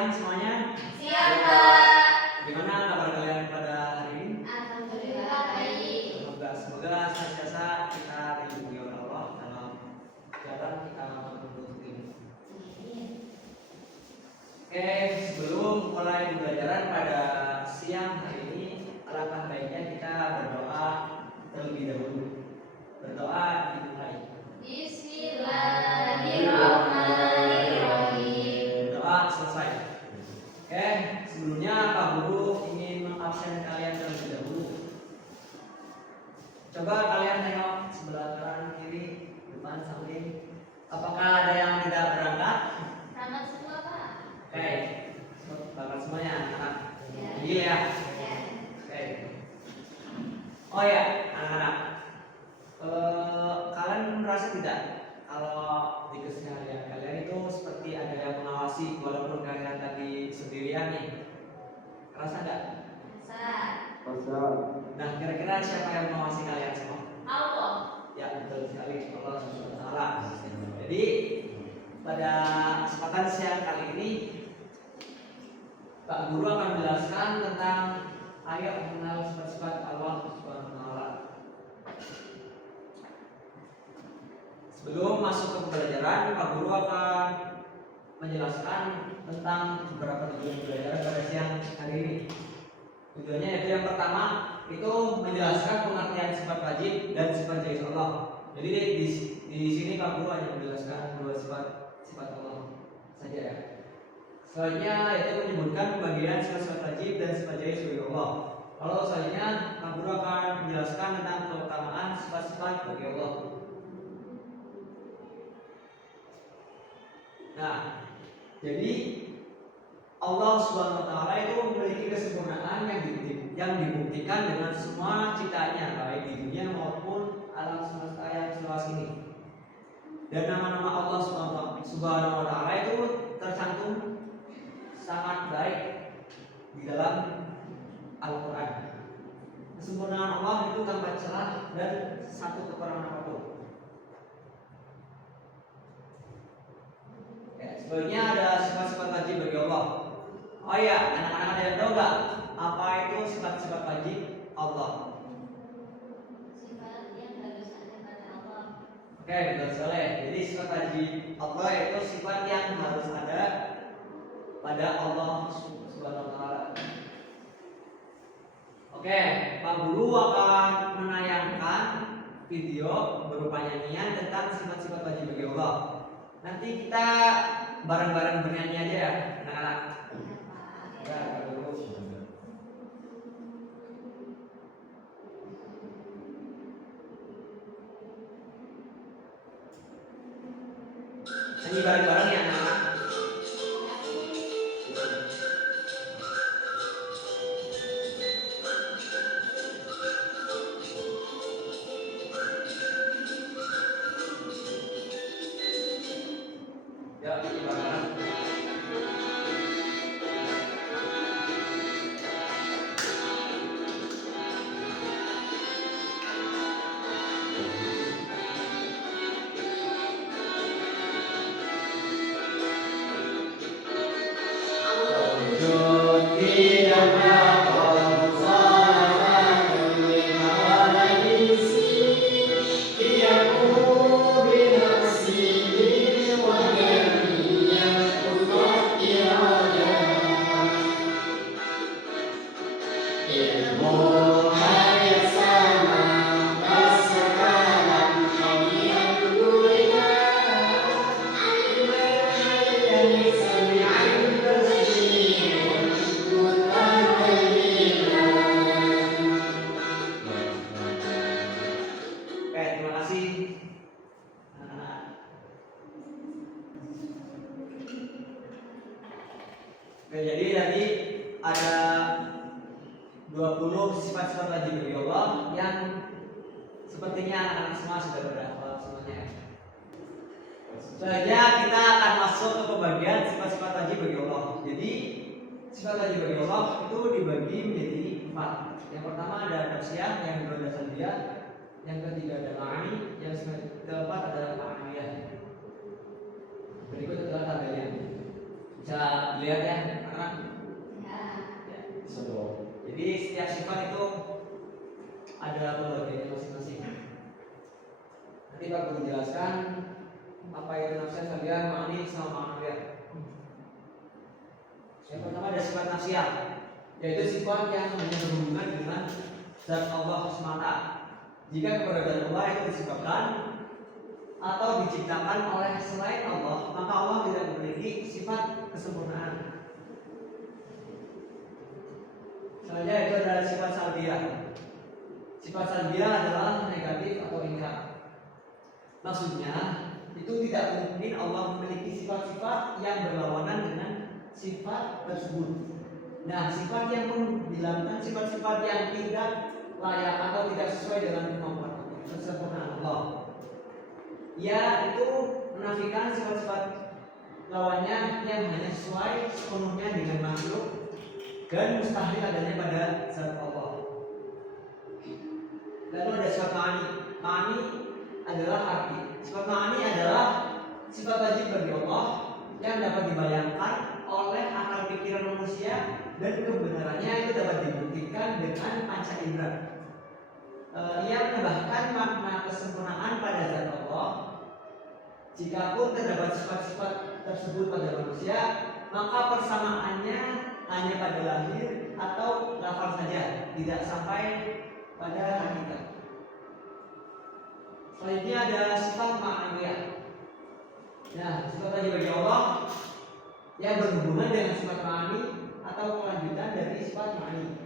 siang semuanya? Siang, Pak. Gimana kabar kalian pada hari ini? Alhamdulillah baik. Semoga senantiasa kita dilindungi oleh Allah dalam jalan kita menuntut ilmu. Oke, sebelum mulai pembelajaran pada siang hari ini, alangkah baiknya kita berdoa terlebih dahulu. Berdoa dimulai. Bismillahirrahmanirrahim. Doa selesai. Oke, sebelumnya Pak Guru ingin mengabsen kalian terlebih dahulu. Coba kalian tengok sebelah kanan, kiri, depan, samping. Apakah ada yang tidak berangkat? Selamat semua, Pak. Oke, berangkat semuanya, anak-anak. Ya. Iya ya. Ya. Oke. Oh ya, anak-anak. Kalian merasa tidak kalau di keseharian kalian itu seperti ada yang mengawasi walaupun kalian tadi sendirian nih? Rasa nggak? Nah, kira-kira siapa yang mengawasi kalian semua? Allah. Ya, betul sekali, Allah Subhanahu wa Ta'ala. Jadi pada kesempatan siang kali ini Pak Guru akan menjelaskan tentang ayat mengenal sifat-sifat Allah Subhanahu wa Ta'ala. Sebelum masuk ke pembelajaran, Pak Guru akan menjelaskan tentang beberapa tujuan pembelajaran pada siang hari ini. Tujuannya yaitu yang pertama itu menjelaskan pengertian sifat wajib dan sifat jaiz Allah. Jadi di sini Pak Guru hanya menjelaskan dua sifat Allah saja ya. Selanjutnya yaitu menyebutkan pembagian sifat wajib dan sifat jaiz bagi Allah. Kalau selanjutnya Pak Guru akan menjelaskan tentang keutamaan sifat-sifat bagi Allah. Nah, jadi Allah Subhanahu wa Ta'ala itu memiliki kesempurnaan yang dibuktikan dengan semua ciptaannya, baik di dunia maupun alam semesta yang seluas ini. Dan nama-nama Allah Subhanahu wa Ta'ala itu tercantum sangat baik di dalam Al-Quran. Kesempurnaan Allah itu tanpa celah dan satu kekurangan apapun. Sebenarnya ada sifat-sifat wajib bagi Allah. Oh iya, anak-anak ada yang tahu nggak apa itu sifat-sifat wajib Allah? Sifat yang harus ada pada Allah. Oke, betul sekali. Jadi sifat wajib Allah itu sifat yang harus ada pada Allah Subhanahu wa Ta'ala. Oke, Pak Guru akan menayangkan video berupa nyanyian tentang sifat-sifat wajib bagi Allah. Nanti kita bareng-bareng bernyanyi aja ya, anak-anak. Ya, Pak Guru. Nyanyi bareng-bareng ya, anak-anak. Ya, nyanyi bareng-bareng. Oke, terima kasih. Oke, jadi tadi ada 20 sifat-sifat wajib bagi Allah yang sepertinya anak-anak semua sudah berhafal semuanya. Selanjutnya kita akan masuk ke pembagian sifat-sifat wajib bagi Allah. Jadi sifat wajib bagi Allah itu dibagi menjadi 4. Yang pertama ada nafsiyah, yang kedua ada salbiyah, yang ketiga ada ma'ani, yang keempat adalah ma'aniyah. Berikut adalah tabelnya. Bisa dilihat ya. Nanti Pak Guru jelaskan apa itu nafsiah sekalian, ma'ani sama ma'nawiyah. Yang pertama ada sifat nafsiah, yaitu sifat yang hanya berhubungan dengan zat Allah semata. Jika keberadaan Allah itu disebabkan atau diciptakan oleh selain Allah, maka Allah tidak memiliki sifat kesempurnaan. Selanjutnya itu adalah sifat salbiyah. Sifat salbiyah adalah negatif atau ingkar. Maksudnya itu tidak mungkin Allah memiliki sifat-sifat yang berlawanan dengan sifat tersebut. Nah, sifat yang menghilangkan sifat-sifat yang tidak layak atau tidak sesuai dengan kemampuan kesempurnaan Allah. Ya, itu menafikan sifat-sifat lawannya yang hanya sesuai sepenuhnya dengan makhluk dan mustahil adanya pada zat Allah. Lalu ada sifat ma'ani. Ma'ani adalah arti. Sifat ma'ani adalah sifat wajib bagi Allah yang dapat dibayangkan oleh akal pikiran manusia dan kebenarannya itu dapat dibuktikan dengan panca indera. Ia menambahkan makna kesempurnaan pada zat Allah. Jikapun terdapat sifat-sifat tersebut pada manusia, maka persamaannya hanya pada lahir atau lafal saja, tidak sampai pada hakikat. Selanjutnya ada sifat ma'nawiyah. Nah, sifat wajib bagi Allah yang berhubungan dengan sifat ma'ani atau kelanjutan dari sifat ma'ani.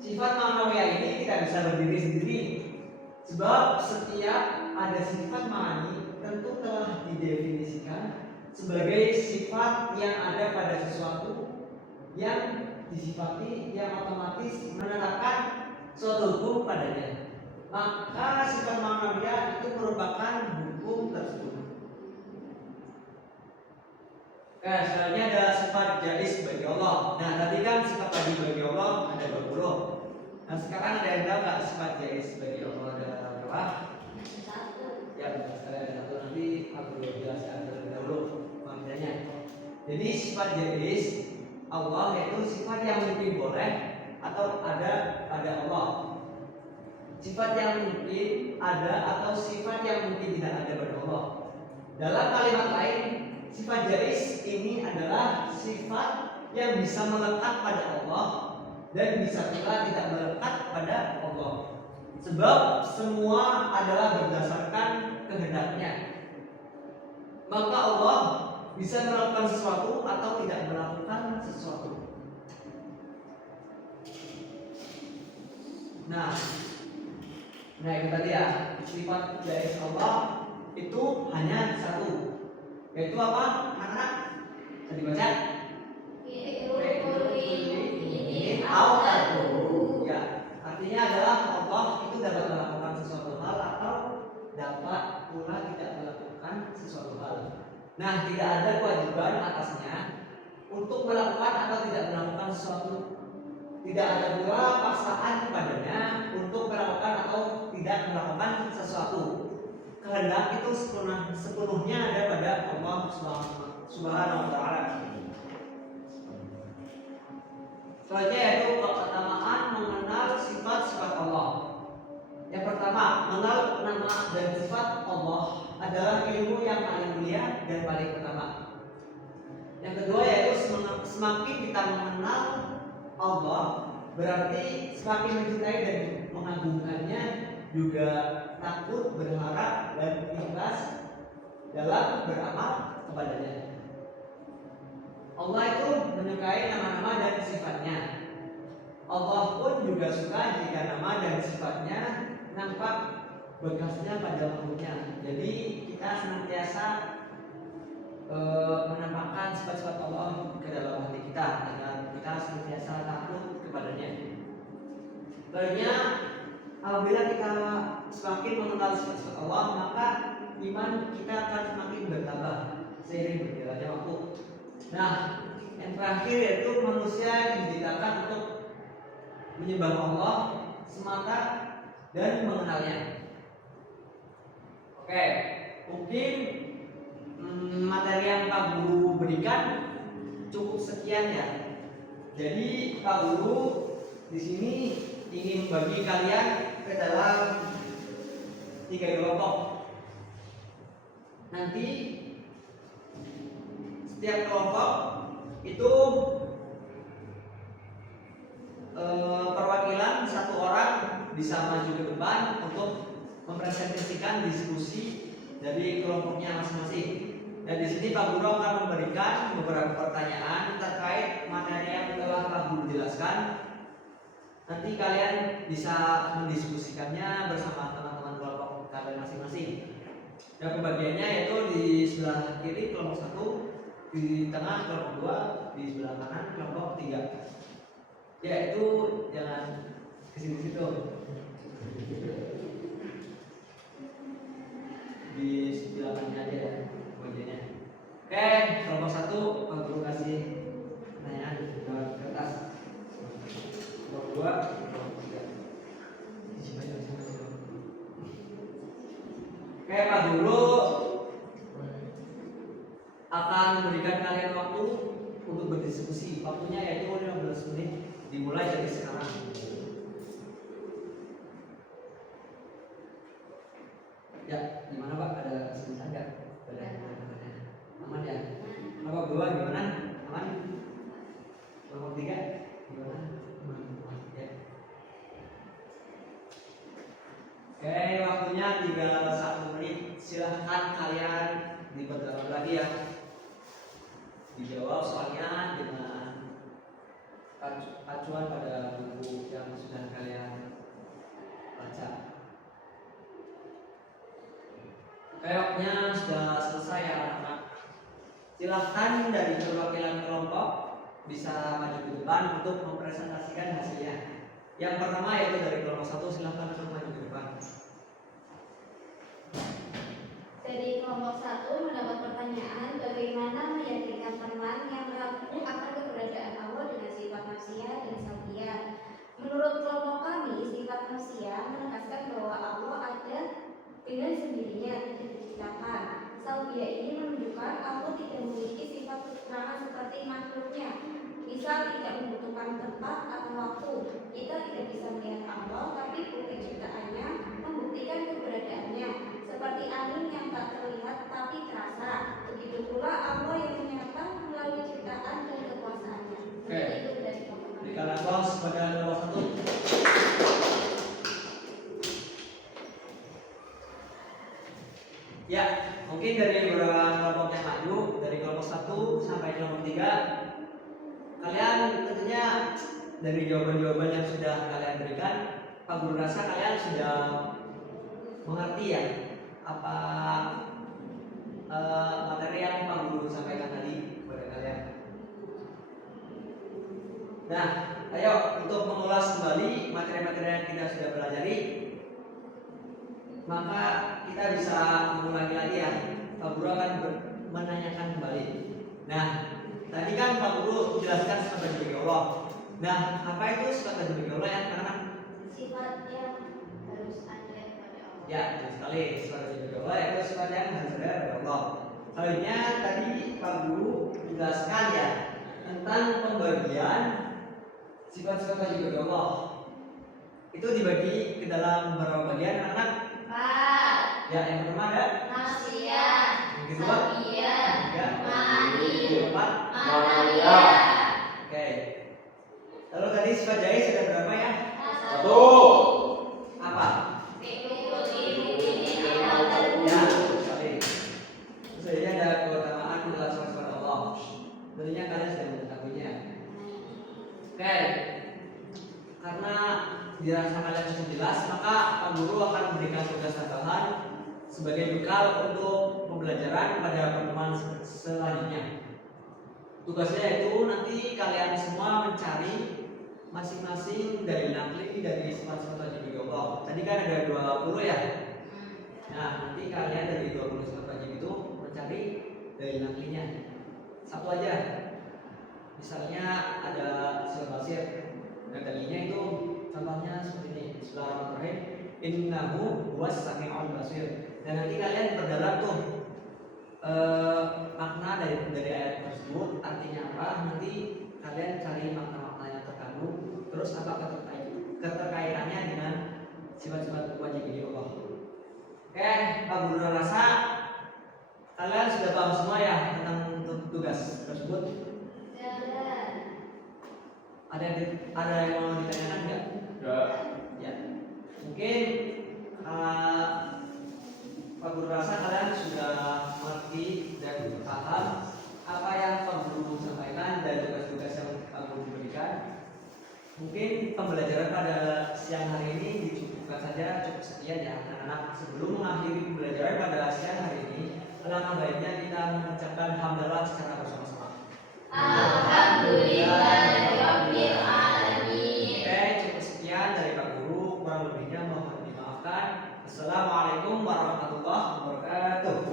Sifat ma'nawiyah ini tidak bisa berdiri sendiri, sebab setiap ada sifat ma'ani tentu telah didefinisikan sebagai sifat yang ada pada sesuatu yang disifati yang otomatis menetapkan suatu hukum padanya. Maka sifat ma'nawiyah itu merupakan hukum tersebut. Selanjutnya ada sifat jais bagi Allah. Nah, tadi kan sifat wajib bagi Allah ada 20. Nah, sekarang ada yang tahu nggak sifat jais bagi Allah ada berapa? Satu. Ya, betul sekali ada satu. Nanti aku jelaskan terlebih dahulu maknanya. Jadi sifat jais Allah yaitu sifat yang mungkin boleh atau ada pada Allah. Sifat yang mungkin ada atau sifat yang mungkin tidak ada pada Allah. Dalam kalimat lain, sifat jais ini adalah sifat yang bisa melekat pada Allah dan bisa pula tidak melekat pada Allah. Sebab semua adalah berdasarkan kehendaknya. Maka Allah bisa melakukan sesuatu atau tidak melakukan sesuatu. Nah itu tadi ya, sifat jais Allah itu hanya satu, yaitu apa? Anak tadi baca ya, artinya adalah Allah itu dapat melakukan sesuatu hal atau dapat pula tidak melakukan sesuatu hal. Nah, tidak ada kewajiban atasnya untuk melakukan atau tidak melakukan sesuatu. Tidak ada pula paksaan kepadanya untuk melakukan atau tidak melakukan sesuatu. Kehendak itu sepenuhnya ada pada Allah Subhanahu wa taala. Selanjutnya yaitu keutamaan mengenal sifat-sifat Allah. Yang pertama, mengenal nama dan sifat Allah adalah ilmu yang paling mulia dan paling utama. Yang kedua yaitu semakin kita mengenal Allah, berarti semakin mencintai dan mengagungkannya, juga takut, berharap dan ikhlas dalam beramal kepadanya. Allah itu menyukai nama-nama dan sifatnya. Allah pun juga suka jika nama dan sifatnya nampak bekasnya pada makhluknya. Jadi kita senantiasa menampakkan sifat-sifat Allah ke dalam hati kita agar kita senantiasa takut kepadanya. Lainnya, apabila kita semakin mengenal sifat-sifat Allah, maka iman kita akan semakin bertambah seiring berjalannya waktu. Nah, yang terakhir yaitu manusia yang diciptakan untuk menyembah Allah semata dan mengenalnya. Oke, mungkin materi yang Pak Guru berikan cukup sekian ya. Jadi Pak Guru di sini ingin membagi kalian ke dalam 3 kelompok. Nanti setiap kelompok itu perwakilan satu orang bisa maju ke depan untuk mempresentasikan diskusi dari kelompoknya masing-masing. Dan di sini Pak Guru akan memberikan beberapa pertanyaan terkait materi yang telah Pak Guru jelaskan. Nanti kalian bisa mendiskusikannya bersama teman-teman kelompok kalian masing-masing. Dan pembagiannya yaitu di sebelah kiri kelompok 1, di tengah kelompok 2, di sebelah kanan kelompok 3. Ya itu jangan kesini-situ. Di sebelah kanan aja ya pembagiannya. Oke, kelompok 1 Pak Guru kasih pertanyaan di kertas. Kelompok 2, kelompok 3. Oke, Pak Guru akan memberikan kalian waktu untuk berdiskusi. Waktunya yaitu 15 menit dimulai dari sekarang. Ya, gimana Pak? Ada kesulitan nggak? Aman ya? Kelompok 2 gimana? Aman? Kelompok 3 gimana? Aman. Ya. Oke, waktunya tinggal 1 menit. Silahkan kalian diperdalam lagi ya. Dijawab soalnya dengan acuan pada buku yang sudah kalian baca. Kayaknya sudah selesai ya anak-anak. Silahkan dari perwakilan kelompok bisa maju ke depan untuk mempresentasikan hasilnya. Yang pertama yaitu dari kelompok 1, silahkan untuk maju ke depan. Dari kelompok 1 mendapat pertanyaan bagaimana meyakinkan teman yang ragu akan keberadaan Allah dengan sifat manusia dan salbiyah. Menurut kelompok kami, sifat manusia menegaskan bahwa Allah ada dengan sendirinya, tidak diciptakan. Salbiyah ini menunjukkan Allah tidak memiliki sifat kekurangan seperti makhluknya. Misal tidak membutuhkan tempat atau waktu. Kita tidak bisa melihat Allah, tapi bukti ciptaannya membuktikan keberadaannya. Seperti angin yang tak terlihat tapi terasa. Begitu pula Allah yang nyata melalui ciptaan dan kekuasaannya. Oke. Itu dari kelompok kami. Berikan aplaus pada kelompok 1. Ya, mungkin dari beberapa kelompok yang maju, dari kelompok 1 sampai kelompok 3, kalian tentunya dari jawaban-jawaban yang sudah kalian berikan, Pak Guru rasa kalian sudah mengerti ya apa materi yang Pak Guru sampaikan tadi kepada kalian. Nah, ayo untuk mengulas kembali materi-materi yang kita sudah pelajari, maka kita bisa mengulangi lagi ya. Pak Guru akan menanyakan kembali. Nah, tadi kan Pak Guru menjelaskan sifat bagi Allah. Nah, apa itu sifat bagi Allah ya anak-anak? Sifat yang harus ada pada Allah. Ya, betul sekali. Sifat bagi Allah itu sifat yang harus ada pada Allah. Selanjutnya tadi Pak Guru menjelaskan ya tentang pembagian sifat-sifat bagi Allah. Itu dibagi ke dalam beberapa bagian anak-anak. Pak, Ya, yang pertama ada manusia, yang kedua, salbiyah, tiga, ma'ani, yang keempat. ma'aniyah. Oke. Lalu tadi sifat jahil sudah berapa ya? Satu. Apa? Ya, betul sekali. Terus ini ada keutamaan adalah sifat Allah. Tentunya kalian sudah mengetahuinya. Oke. Karena dirasa kalian sudah jelas, maka Pak Guru akan memberikan tugas tambahan sebagai bekal untuk pembelajaran pada pertemuan selanjutnya. Tugasnya yaitu nanti kalian semua mencari masing-masing dari nakli dari sifat-sifat wajib Allah. Tadi kan ada 20 ya. Nah, nanti kalian dari 20 sifat wajib itu mencari dari naklinya. Satu aja. Misalnya ada sifat basir. Nah, dalinya itu contohnya seperti ini. Bismillahirrahmanirrahim. Innahu huwas sami'ul basir. Dan nanti kalian berdalam tuh makna dari ayat tersebut, artinya apa? Nanti kalian cari makna-makna yang terkandung. Terus apa keterkaitannya dengan sifat-sifat wajib Allah. Pak Guru rasa kalian sudah paham semua ya tentang tugas tersebut. Ada yang mau ditanyakan nggak? Ya. Mungkin Pak Guru rasa kalian sudah mengerti dan paham apa yang Pak Guru sampaikan dan tugas-tugas yang Pak Guru berikan. Mungkin pembelajaran pada siang hari ini dicukupkan saja, cukup sekian ya anak-anak. Sebelum mengakhiri pembelajaran pada siang hari ini, alangkah baiknya kita mengucapkan hamdalah secara bersama-sama. Alhamdulillahirabbil alamin. Oke, cukup sekian dari Pak Guru. Kurang lebihnya mohon dimaafkan. Assalamualaikum warahmatullahi wabarakatuh.